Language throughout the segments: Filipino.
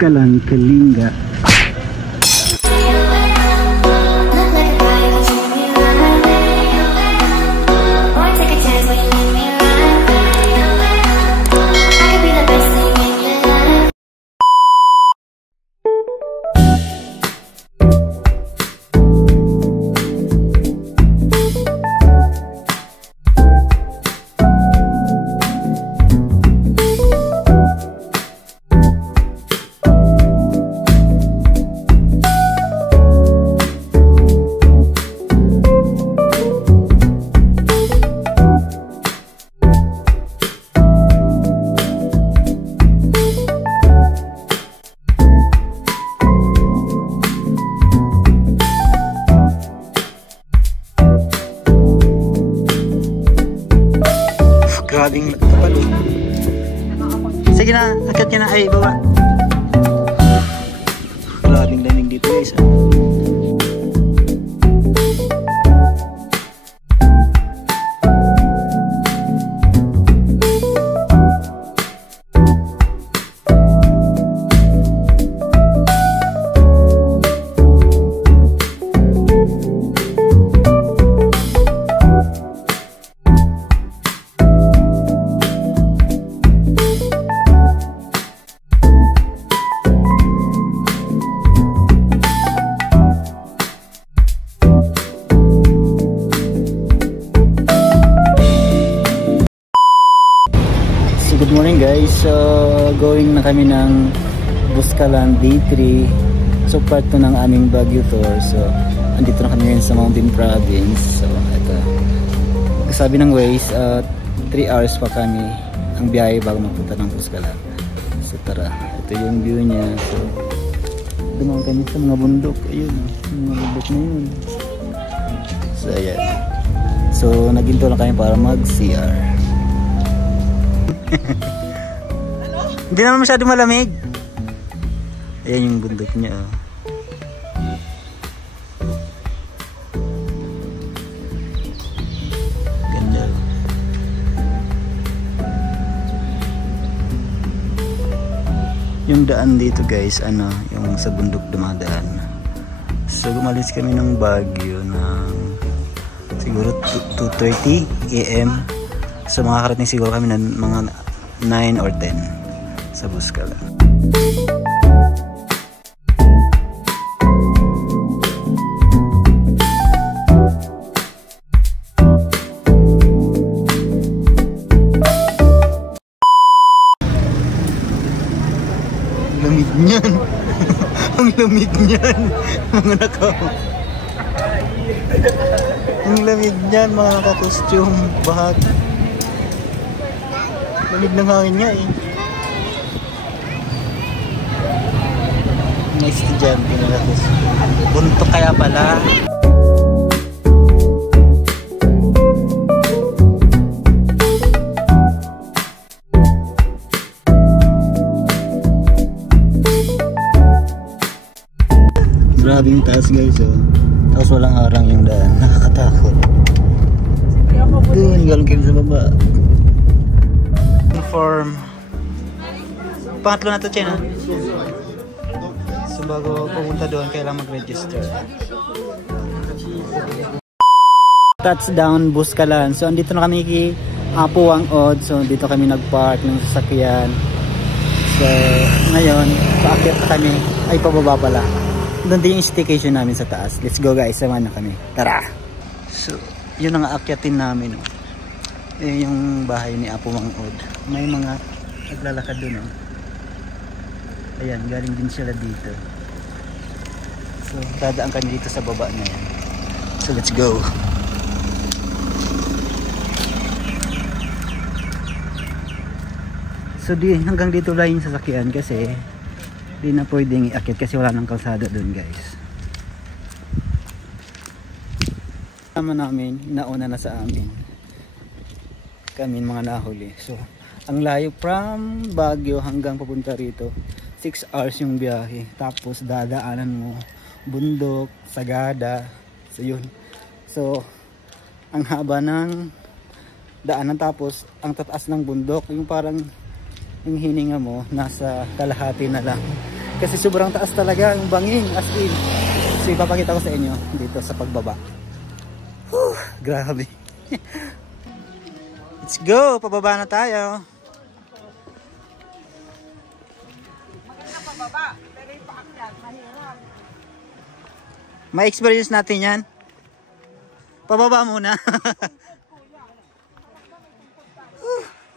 Buskalan, Kalinga. Grabing kapal. Sige na, akit ka na. Ay, baba. Grabing lamig dito guys. Good morning guys, so going na kami ng Buskalan Day 3. So part 2 ng aming Baguio tour. So andito na kami ngayon sa Mountain Province. So ito, sabi ng Waze 3 hours pa kami ang biyahe bago mapunta ng Buskalan. So tara, ito yung view niya. So dumaan kami sa mga bundok. Ayun, mga bundok na yun. So ayan, so naghinto lang kami para mag CR. Hindi naman masyado malamig. Ayan yung bundok niya. Ganda. Yung daan dito guys, yung sa bundok dumadaan. So umalis kami ng Baguio ng siguro 2:30 AM. So makakarating siguro kami ng mga 9 or 10 sa Buskalan. Lamig niyan. Ang lamig niyan, mga nakaw. Ang lamig niyan, mga naka-costume, bahat. Lamig ng hangin niya eh. May estudyante na lakas. Buntok kaya pala. Grabe yung taas guys oh. Tapos walang harang yung daan. Nakakatakot. Doon, galing kayo sa baba. Form. Pangatlo na to, Chena. So bago pumunta doon, kailangan mag-register. Touchdown Buskalan. So andito na kami kay Apuang Od. So dito kami nag-park ng sasakyan. So ngayon, paakyat na kami. Ay, pababa pala. Doon din yung staycation namin sa taas. Let's go guys, samahan na kami. Tara! So yun ang aakyatin namin. Eh, yung bahay ni Apo Mang Od. May mga naglalakad dun oh. Ayan, galing din sila dito. So dadaan kami dito sa baba na yan. So let's go. So hanggang dito lang yung sasakyan kasi di na pwedeng iakyat kasi wala nang kalsada dun guys. Tama namin, nauna na sa amin kami mga nahuli. So ang layo from Baguio hanggang papunta rito 6 hours yung biyahe. Tapos dadaanan mo bundok, sagada. So yun. So ang haba ng daanan, tapos ang tataas ng bundok, yung parang yung hininga mo nasa kalahati na lang Kasi sobrang taas talaga yung bangin, as in. So ipapakita ko sa inyo dito sa pagbaba. Whew, grabe. Let's go, pababa na tayo. May experience natin yan. Pababa muna.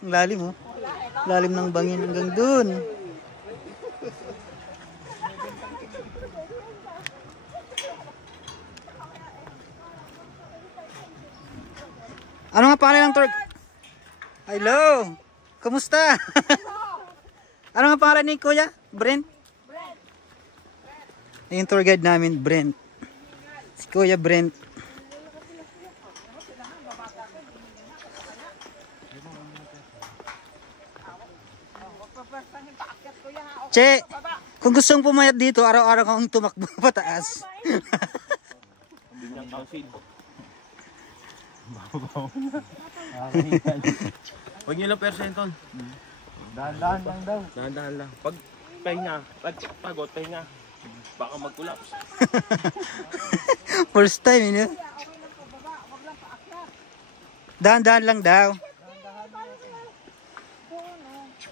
Ang lalim oh. Lalim ng bangin hanggang dun. Ano nga pangalan ng tour? Hello. Kumusta? Ano nga pangalan ni Kuya? Brent? Yung tour guide namin, Brent. Si Kuya Brent. Che, kung gusto mong pumayat dito, araw-araw kang tumakbo pataas. Huwag nyo lang persenton. Dahan-dahan lang daw. Dahan-dahan lang. Pag pahinga, pag pagod, pahinga. Baka mag-collapse. First time, yun. Dahan-dahan lang daw.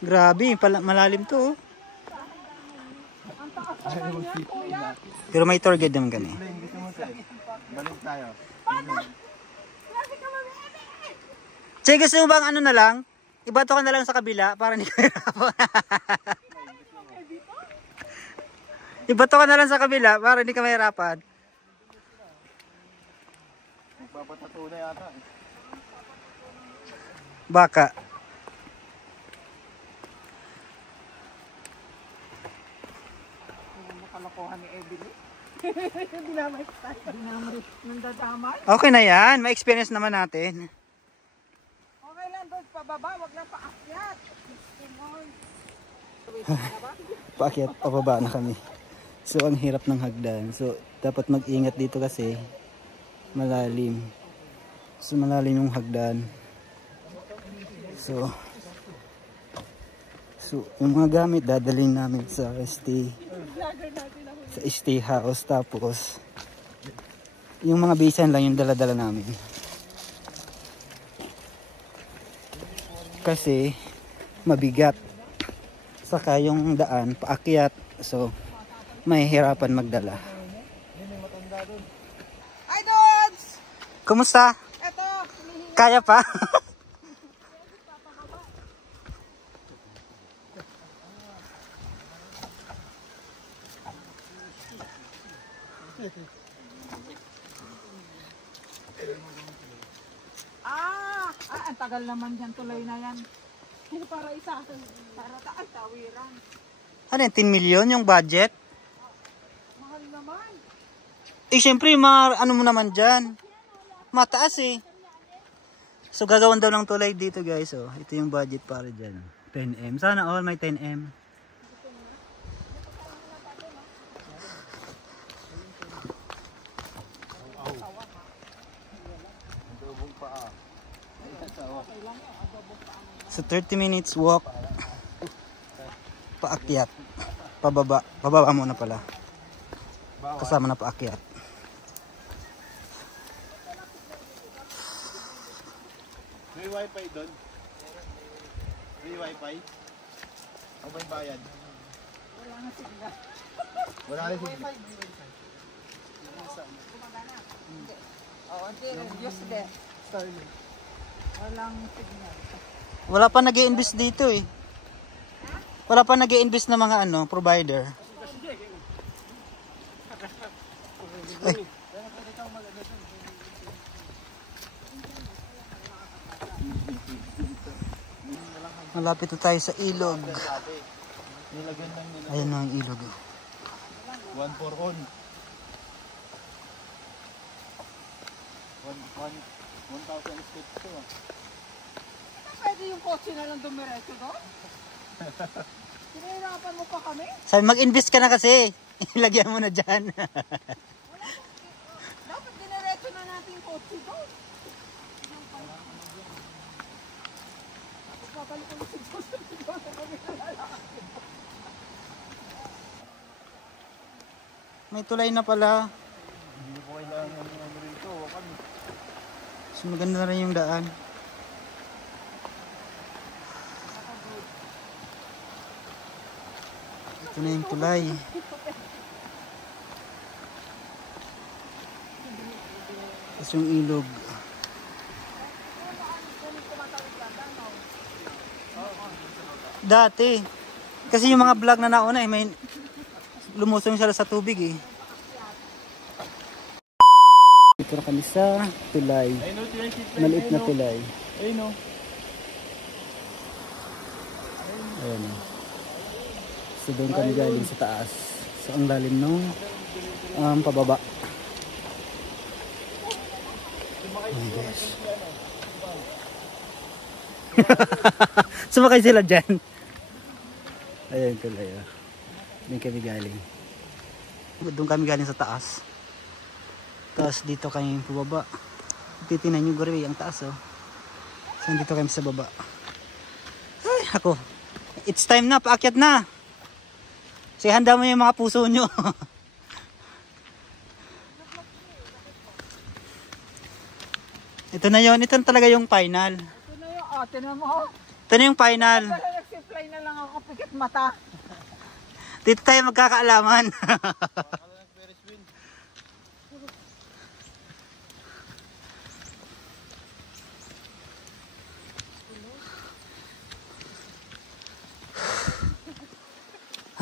Grabe, malalim to. Oh. Pero may tour guide naman kami. Balik tayo. Che, gusto mo bang ano na lang? Ibato ka na lang sa kabila para hindi ka mahirapan. Ibato ka na lang sa kabila para hindi ka mahirapan. Magpapatato na yata. Baka. Nakalokohan ni Ebili. Dinamay tayo. Dinamay ng dadamay. Okay na yan. May experience naman natin. Okay lang doon, pababa, wag lang paakyat. Paakyat, pababa na kami. So, ang hirap ng hagdan. So, dapat mag-ingat dito kasi malalim. So, malalim yung hagdan. So, yung mga gamit dadalhin namin sa stay house. Tapos, yung mga bisan lang yung dala-dala namin. Kasi, mabigat. Saka yung daan, paakyat. So, mahihirapan magdala. Hi, Dods! Kumusta? Eto, Kaya pa? ang tagal naman dyan, tuloy na yan. Para isa, para tawiran. Ano yan, 10 million yung budget? Mahal naman. Eh, syempre, mga ano mo naman dyan. Mataas eh. So, gagawan daw ng tulay dito, guys. Oh, ito yung budget para dyan. 10M. Sana all may 10M. So, 30 minutes walk. Paakyat. Pababa. Pababa muna pala. Kasama na paakyat. May wifi doon? May wifi? O may bayad? Wala na signal. Wala na signal. Oo, hindi. Reduce din. Walang signal. Wala pa nag-i-invest dito eh. Wala pa nag-i-invest na mga ano, provider. Ay. Malapit na tayo sa ilog. Nilagyan lang nila. Ayan na ang ilog. 1 for on. 1,000 steps to ah. Pwede yung kotse na lang dumiretso doon? Sinahirapan mo pa kami? Sabi mag-invest ka na kasi. Ilagyan mo na dyan. Dapat diniretso na natin yung kotse doon. Papalik ko si Joseph doon na kami nalalaki. May tulay na pala. Hindi ko kailangan ng rito. So maganda na rin yung daan. Ito na yung tulay. Tapos yung ilog. Dati. Kasi yung mga vlog na nauna may lumusong sila sa tubig eh. Dito na kami sa tulay. Maliit na tulay. Ayun o. Ayan. So doon kami galing sa taas. So ang lalim nung pababa. Oh gosh. Sumakay sila dyan. Ayan tulay. Doon kami galing. Doon kami galing sa taas. Tapos dito kami pababa. Titinan nyo gari ang taas oh. So dito kami sa baba. Ay ako. It's time na, paakyat na. So handa mo yung mga puso nyo. Ito na yun, ito na talaga yung final. Ito na yung, tinan mo. Ito na yung final. Nag-supply na lang ako pikit mata. Dito tayo magkakaalaman.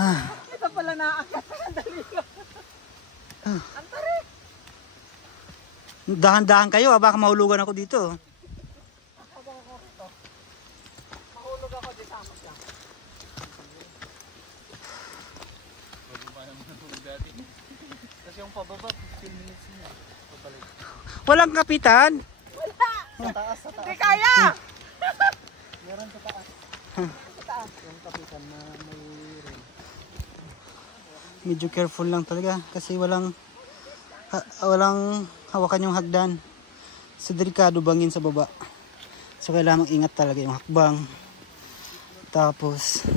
Ito pala naakyat pa ng dali lang. Ang tarik. Dahan-dahan kayo, baka mahulugan ako dito. Mahulog ako di sama siya. Kasi yung pababa, 15 minutes na. Pabalik. Walang kapitan. Wala. Sa taas, sa taas. Hindi kaya. Meron sa taas. Sa taas. Yung kapitan na may rin. Medyo careful lang talaga kasi walang hawakan yung hagdan. So delikado bangin sa baba. So kailangan mag-ingat talaga yung hakbang. Tapos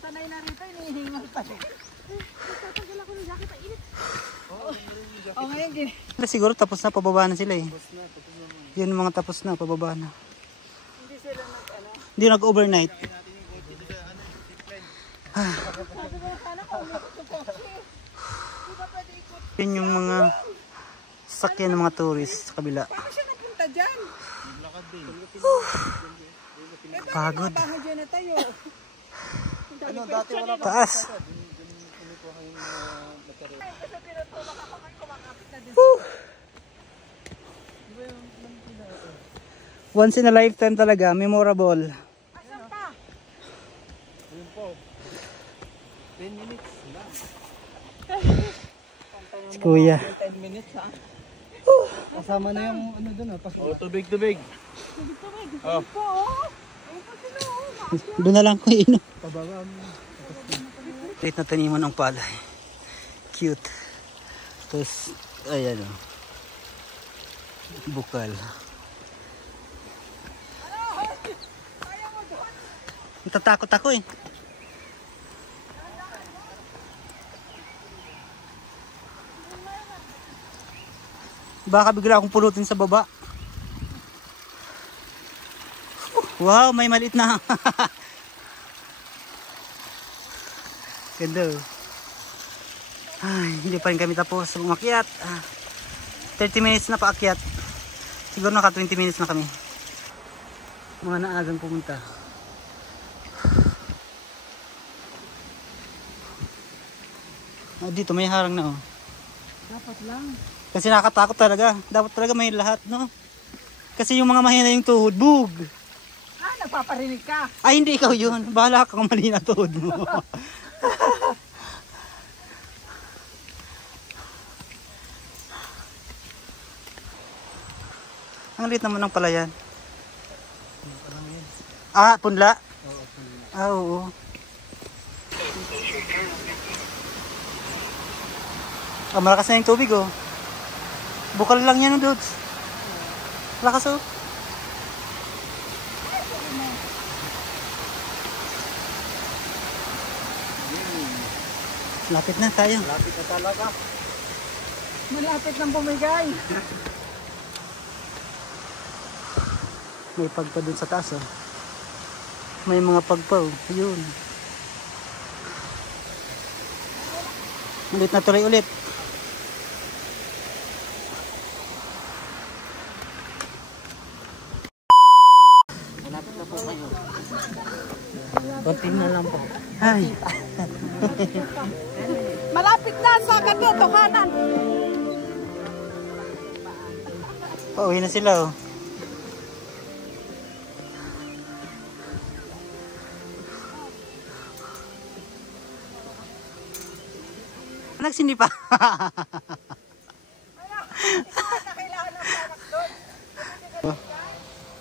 Sanay na rito, inihingal pa rin. Tatagal ako ng jacket, init. Oo, ngayon gini. siguro tapos na, pababa na sila eh. Yun yung mga tapos na, pababa na. Hindi sila nag-ano. Hindi nag-overnight. Sabi ko sana kung umikot yung kotse. Di ba pwede ikot? Yun yung mga sakyan ng mga tourist sa kabila. Paano siya napunta dyan? Pagod. Baho dyan na tayo. Ano, dati wala pa. Taas. Kinukuha yung material. Kasi tinutulak ako ngayon kumakapit na din. Once in a lifetime talaga, memorable. Asan pa? Ayun po. 10 minutes lang. Si Kuya. 10 minutes ha. Kasama na yung ano dun ha. Oh, tubig. Tubig. Oh. Po, oh. Doon na lang ko ino. Pababa mo. Wait na taniman ng palay. Cute. Tapos, ayan o. Bukal. Natatakot ako eh. Baka bigla akong pulutin sa baba. Wow, may maliit na. Ganda. Ay, hindi pa rin kami tapos umakyat. 30 minutes na paakyat. Siguro naka 20 minutes na kami. Mga naagang pumunta. Dito may harang na oh. Dapat lang. Kasi nakakatakot talaga. Dapat talaga may lahat, no? Kasi yung mga mahina yung tuhod, bug. Ah, nagpaparinig ka. Ay, hindi ikaw yun. Bahala ka kung mali na tuhod mo. Ang liit naman ng palayan. Ah, punla? Oo, punla. Ah, oo. Ah, malakas na yung tubig, oh. Bukal lang yan, dudes. Lakas, oh. Lapit na tayo. Lapit na talaga. Malapit ng bumigay. May pagpa dun sa taas oh. May mga pagpa oh. Ayun. Ulit na tuloy ulit. Malapit na po kayo. Konting na lang po. Ay. Malapit na sa kanto, kanan. Pauwi na sila oh. Nagsindi pa.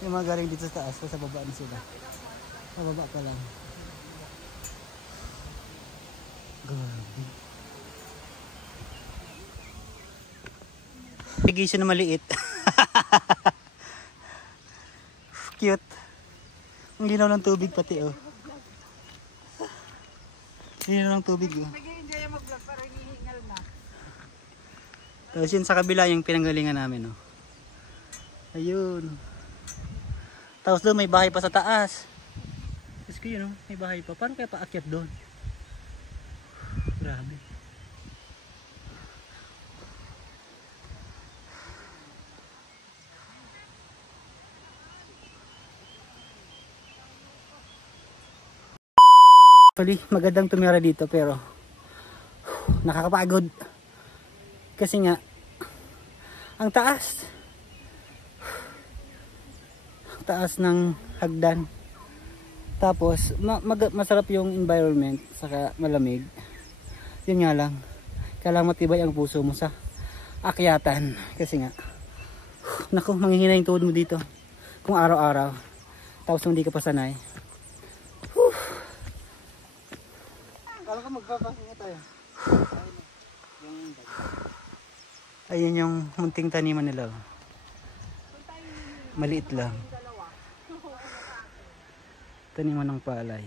Yung mga galing dito sa taas, sa baba na sila. Sa baba pa lang. Grabe. Irrigation na maliit. Cute. Ang linaw ng tubig pati oh. Linaw ng tubig oh. Nag-i-enjoy ang mag-vlog pero hinihingal na. Tapos yun sa kabila yung pinanggalingan namin oh. Ayun. Tapos doon may bahay pa sa taas. Tapos ko yun oh, may bahay pa. Paano kaya paakyat doon? Grabe. Actually, magandang tumira dito pero nakakapagod. Kasi nga ang taas. Ang taas ng hagdan. Tapos masarap yung environment saka malamig. Yun nga lang. Kailangan matibay ang puso mo sa akyatan kasi nga naku, manghihina yung tuhod mo dito kung araw-araw. Tapos hindi ka pa sanay. Kala ko magpapahinga tayo. Ayun yung munting taniman nila. Maliit lang. Taniman ng palay.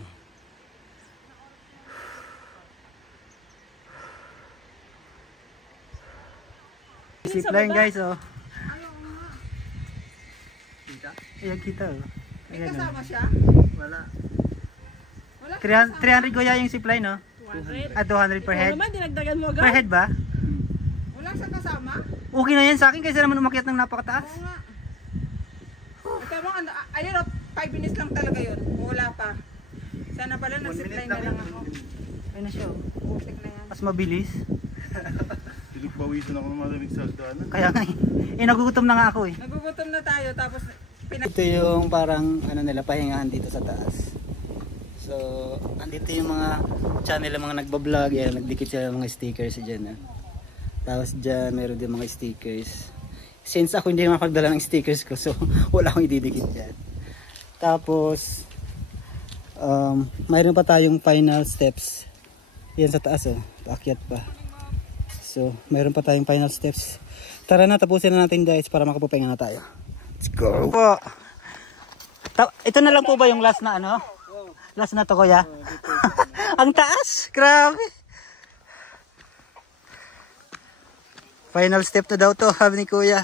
Zipline guys oh. Ayan kita oh. May kasama siya? Wala. Wala. 300 goya yung zipline no? 200. At 200 per head. Naman, dinagdagan mo Per agad. head ba? Wala sa kasama? Okay na yan sa akin kasi naman umakyat ng napakataas. Oo nga. Ito mo, ayun, 5 minutes lang talaga yun. Wala pa. Sana pala nag-zipline na lang ako. Ayun na siya oh. Putik na yan. Mas mabilis. Pinagpawisan ako ng malamig sa hagdanan. Kaya nga eh. Nagugutom na nga ako eh. Nagugutom na tayo tapos Ito yung parang ano nila pahingahan dito sa taas. So, andito yung mga channel ng mga nagbablog, yan, nagdikit sila ng mga stickers diyan. Tapos diyan meron din mga stickers. Since ako hindi makapagdala ng stickers ko, so wala akong ididikit diyan. Tapos mayroon pa tayong final steps. Yan sa taas oh, paakyat pa. So, mayroon pa tayong final steps. Tara na, tapusin na natin guys para makapapahinga na tayo. Let's go po. Ito na lang po ba yung last na ano? Last na to kuya? Ang taas! Grabe! Final step na daw to, sabi ni kuya.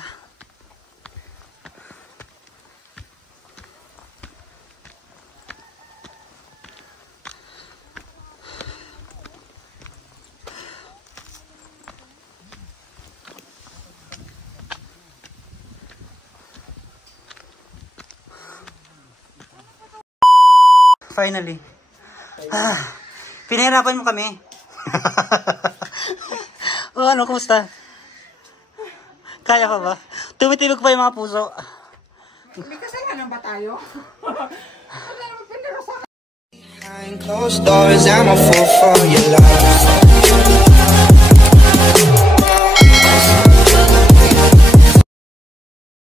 Finally. Pinahirapan mo kami. O ano, kumusta? Kaya pa ba? Tumitibig pa yung mga puso. May kasalanan ba tayo? Wala naman pinira sa Behind closed doors, I'm a fool for your love.